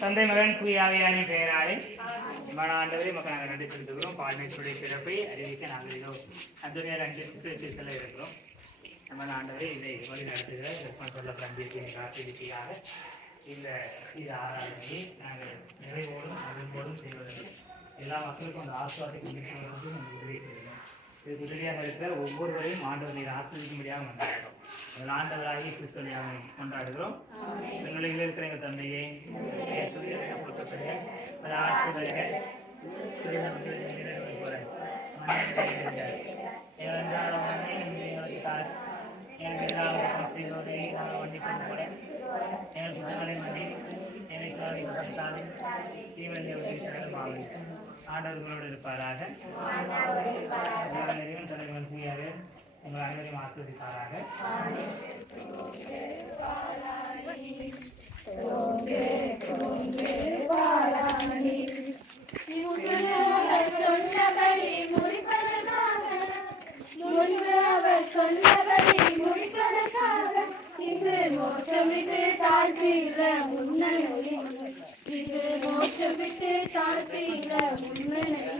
தந்தை மகன் தூயாவையாரின் பெயராலே மன ஆண்டவரை மக்கள் நாங்கள் நன்றி செலுத்துகிறோம். பால்மேசுடைய பிறப்பை அறிவிக்க நாங்கள் இதோ அஞ்சு ரெண்டு செல்ல இருக்கிறோம். நம்ம ஆண்டவரை இதை வழி நடத்துகிற சொல்ல பிறந்திருக்கிற காத்திருக்கையாக இந்த இது ஆராதனையை நாங்கள் நிறைவோடும் மகிழ்வோடும் செய்வதற்கு எல்லா மக்களுக்கும் அந்த ஆசுவாசத்தை கொண்டு உதவி செய்யணும் இது உதவியாக இருக்கிற ஒவ்வொருவரையும் ஆண்டவர் நீர் ஆசிரியக்கும்படியாக வந்திருக்கிறோம் ஆண்டவராகி கிறிஸ்தவனையாக கொண்டாடுகிறோம். எங்களில் இருக்கிற எங்கள் தந்தையை ஆண்டவர்களோடு இருப்பாராக. தலைவன் தூயாக உங்கள் அனைவரையும் ஆஸ்வதிப்பாராக சொன்னபடி முடிப்பதற்காக முன்பு மோட்சமிட்டு தாழ்ச்சியில முன்னணி இது மோட்சமிட்டு தாழ்ச்சியில முன்னணி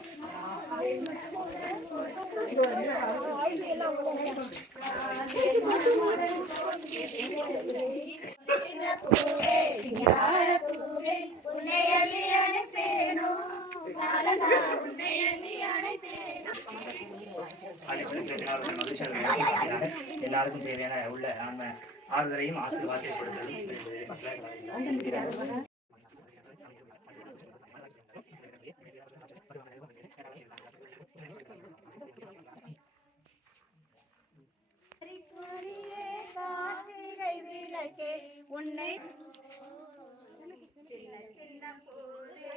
எல்லாருக்கும் தேவையான உள்ள ஆன்ம ஆறுதலையும் ஆசீர்வாதத்தை கொடுத்தது. விளக்கே உன்னை. சின்ன சின்ன பூவே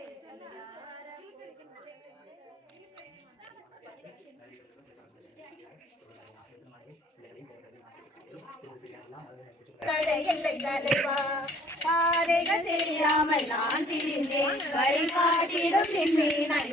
தடையில்லை தலைவா. பாதைகள் தெரியாமல் நான் திரிந்தேன். வழிகாட்டிடும் செம்மீனாய்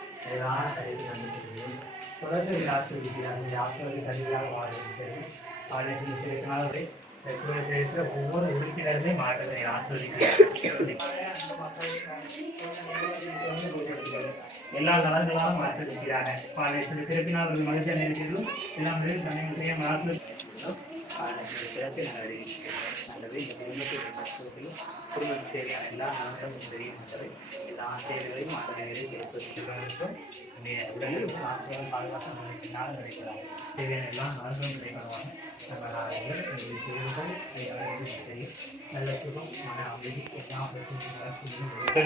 பாடல் கடைசி நம்பிக்கை பாட்டு பாடி மகிழ்வோம் தொடர்ந்து ஆசிரியர் ஆசிரியர் சரியாக வாழ்க்கை பாடல் ஒவ்வொரு உறுப்பினருமே மாற்றத்தை ஆசிரியர்கள் எல்லா நலன்களாலும் ஆசிரியர் பாடல் திருப்பினால் ஒரு மகிழ்ச்சியாக இருக்கிறதும் எல்லாம் தன்னை செய்ய மாற்று சிறப்பு நல்லது இந்த குடும்பத்துக்கு தேவையான எல்லா நலன்களும் தெரியும் எல்லா தேவைகளையும் ஆசிரியரை ஏற்படுத்துவதற்கும் உடலில் பாதுகாப்பு பின்னால் கிடைக்கிறார் தேவையான எல்லா நலன்களும் கிடைக்கிறவாங்க நம்ம நாளைகள் தெரியும் நல்ல சுகம் மன அமைதி எல்லாம்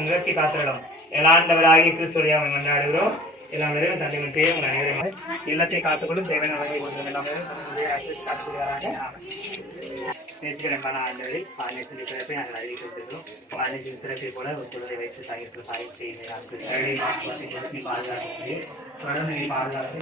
நிறுத்தி காத்திரலாம் எல்லாண்டவராகி கிறிஸ்துவடியாக கொண்டாடுகிறோம் எல்லாம் வெறும் தந்தை மட்டும் உங்கள் அனைவரும் இல்லத்தை காத்துக்கொள்ளும் தேவையான வகை கொண்டு எல்லாம் காத்துக்கொள்கிறாங்க நேற்றுக்கிழமையான ஆண்டவரை பாலியத்தின் பிறப்பை நாங்கள் அறிவித்திருக்கிறோம் பாலியத்தின் பிறப்பை போல ஒரு குழந்தை வைத்து சாகிட்டு சாகிட்டு செய்து பாதுகாத்து தொடர்ந்து பாதுகாப்பு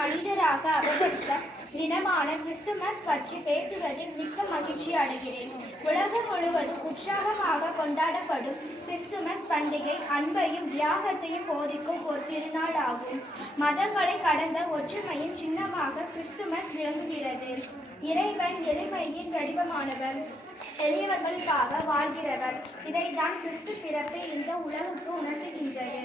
மனிதராக அவதரித்த தினமான கிறிஸ்துமஸ் பற்றி பேசுவதில் மிக்க மகிழ்ச்சி அடைகிறேன். உலகம் முழுவதும் உற்சாகமாக கொண்டாடப்படும் கிறிஸ்துமஸ் பண்டிகை அன்பையும் தியாகத்தையும் போதிக்கும் ஒரு திருநாள் ஆகும். மதங்களை கடந்த ஒற்றுமையின் சின்னமாக கிறிஸ்துமஸ் விளங்குகிறது. இறைவன் எளிமையின் வடிவமானவர் எளியவர்களுக்காக வாழ்கிறவர். இதைதான் கிறிஸ்து பிறப்பு இந்த உலகுக்கு உணர்த்துகின்றது.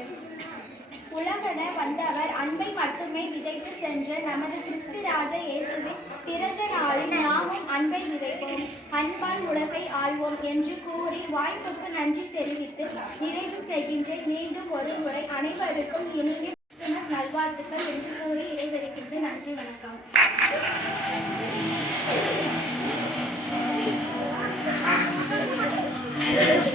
உலகென வந்தவர் அன்பை மட்டுமே விதைத்து சென்ற நமது கிறிஸ்துராஜ இயேசுவின் பிறந்த நாளில் நாமும் அன்பை விதைப்போம். அன்பால் உலகை ஆள்வோம் என்று கூறி வாய்ப்புக்கு நன்றி தெரிவித்து நிறைவு செய்கின்றேன். மீண்டும் ஒரு முறை அனைவருக்கும் இனிய கிறிஸ்துமஸ் நல்வாழ்த்துக்கள் என்று கூறி இடைவெளிக்கின்ற நன்றி வணக்கம். Thank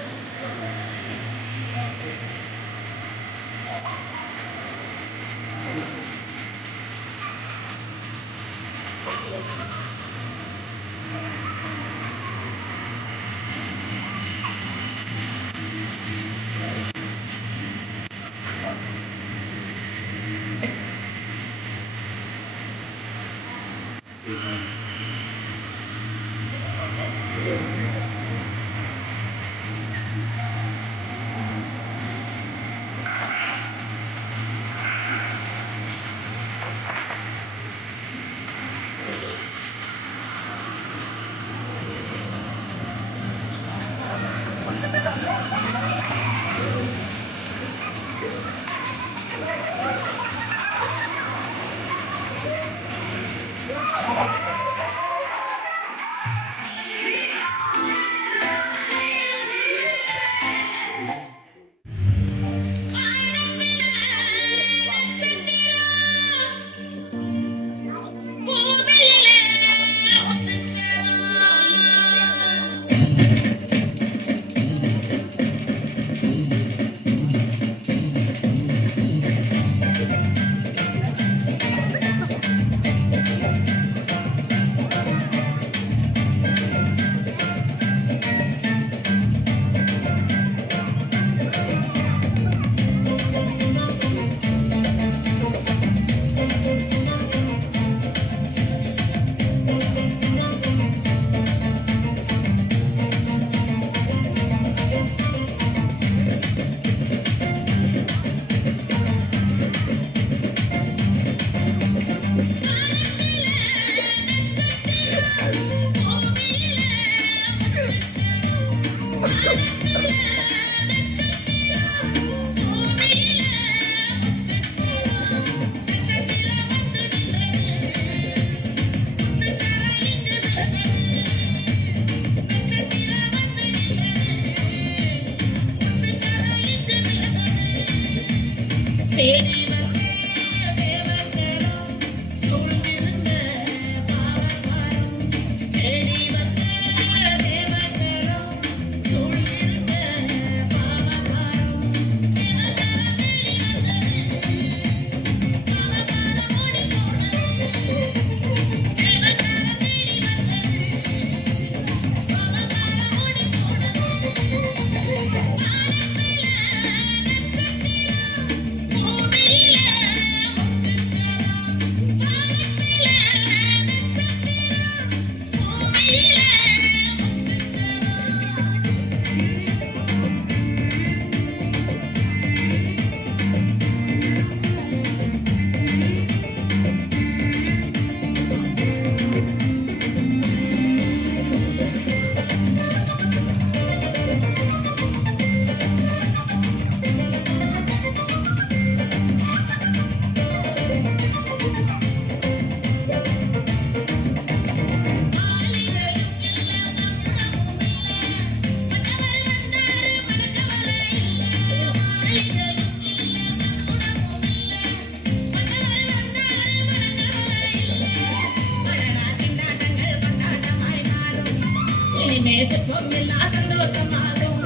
இனிமேல் துன்பம் எல்லாம் சந்தோஷமாகும்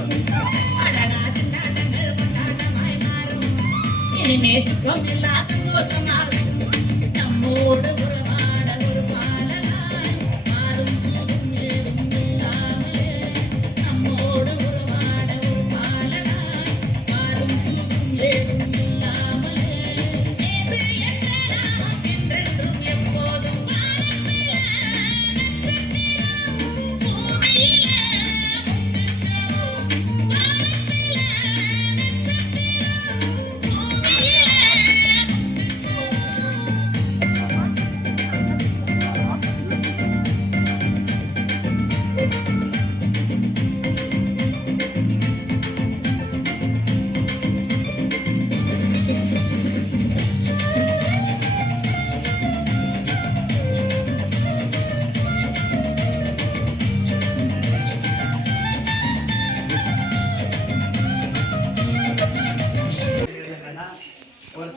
அடடா கொண்டாட்டமாய் மாறும் இனிமேல் துன்பம் எல்லாம் சந்தோஷமாகும் நம்மோடு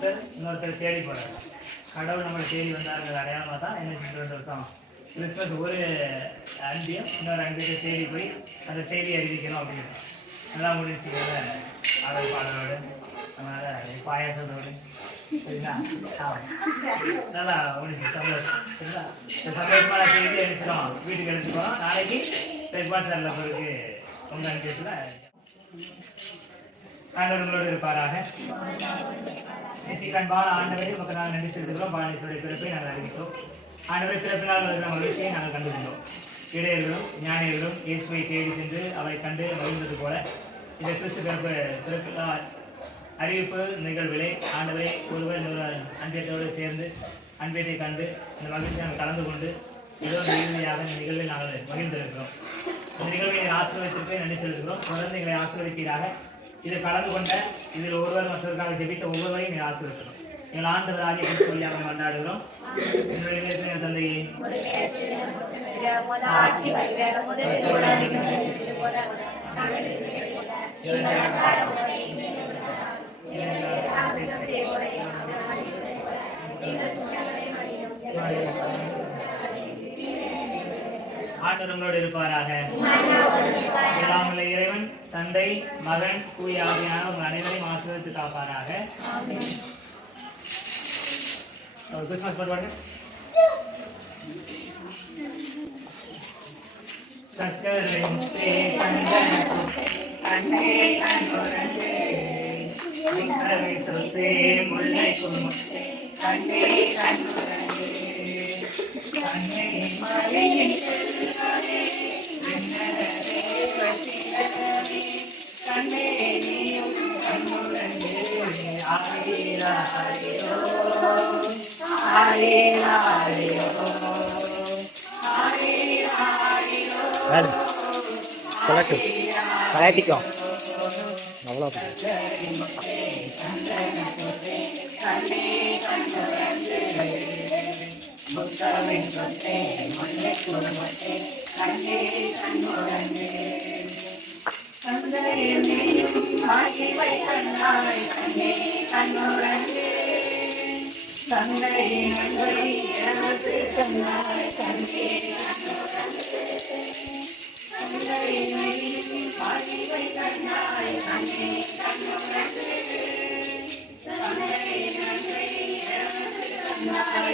ஒருத்தர் இன்னொருத்தர் தேடி போறாரு. கடவுள் நம்மளை தேடி வந்தார்கள் அடையாளமாக தான் என்ன செஞ்சு ரெண்டு கிறிஸ்மஸ் ஒரு அன்பியும் இன்னொரு அன்பியத்தை தேடி போய் அந்த தேடி அறிவிக்கணும் அப்படின்னு. நல்லா முடிஞ்சு ஆடல் பாடலோடு அதனால் பாயாசத்தோடு. சரிங்களா? நல்லா முடிஞ்சு சந்தோஷம். சரிங்களா? இந்த செய்தி அனுப்பிச்சிடும் வீட்டுக்கு அனுப்பிச்சிடும் நாளைக்கு பெருமாள் சாரில் பிறகு உங்கள் அனுப்பியத்தில் ஆண்டவர் உங்களோடு இருப்பாராக. நேசிக்க அன்பான ஆண்டவரை உமக்கு நாங்கள் நன்றி செலுத்துகிறோம். பாலனேஸ்வருடைய பிறப்பை நாங்கள் அறிவித்தோம். ஆண்டவரை பிறப்பினால் வருகிற மகிழ்ச்சியை நாங்கள் கண்டுகொண்டோம். இடையர்களும் ஞானியர்களும் இயேசுவை தேடி சென்று அவரை கண்டு மகிழ்ந்தது போல இந்த கிறிஸ்து பிறப்பு பிறப்பு அறிவிப்பு நிகழ்விலே ஆண்டவரை ஒருவர் இன்னொரு அன்பியத்தோடு சேர்ந்து அன்பியத்தை கண்டு இந்த மகிழ்ச்சியை நாங்கள் கலந்து கொண்டு ஏதோ இறுதியாக இந்த நிகழ்வில் நாங்கள் மகிழ்ந்திருக்கிறோம். இந்த நிகழ்வை ஆசீர்வதித்திற்கு நன்றி செலுத்துகிறோம். தொடர்ந்து எங்களை இதில் கலந்து கொண்ட இதில் ஒருவர் மற்றவர்களுக்காக ஜெபித்த ஒவ்வொருவரையும் நீங்கள் ஆசீர்வதிக்கிறோம் எங்கள் ஆண்டவர் ஆகிய கிறிஸ்து வழியாக கொண்டாடுகிறோம் என்னுடைய நேரத்தில் என் தந்தையே. ஆண்டவர் உங்களோடு இருப்பாராக. எல்லாம் உள்ள இறைவன் தந்தை மகன் தூய் ஆகியான உங்கள் அனைவரையும் ஆசீர்வதித்து காப்பாராக. ஒரு கிறிஸ்மஸ் பாட்டு சக்கரை பயாட்டிக்கும் அவ்வளோ Thank you. முத்தரை சொத்தே முல்லை குமுத்தே கண்ணே கண்ணுரங்கே கண்ணே மழையின் செல்வரே என்னரே வசிக்கிறே கண்ணே நீயும் கண்ணுரங்கே ஆயிராயோ ஆயிராயோ வேறு சொல்லட்டு கலாட்டிக்கும் அவ்வளோ எல்லாருக்கும்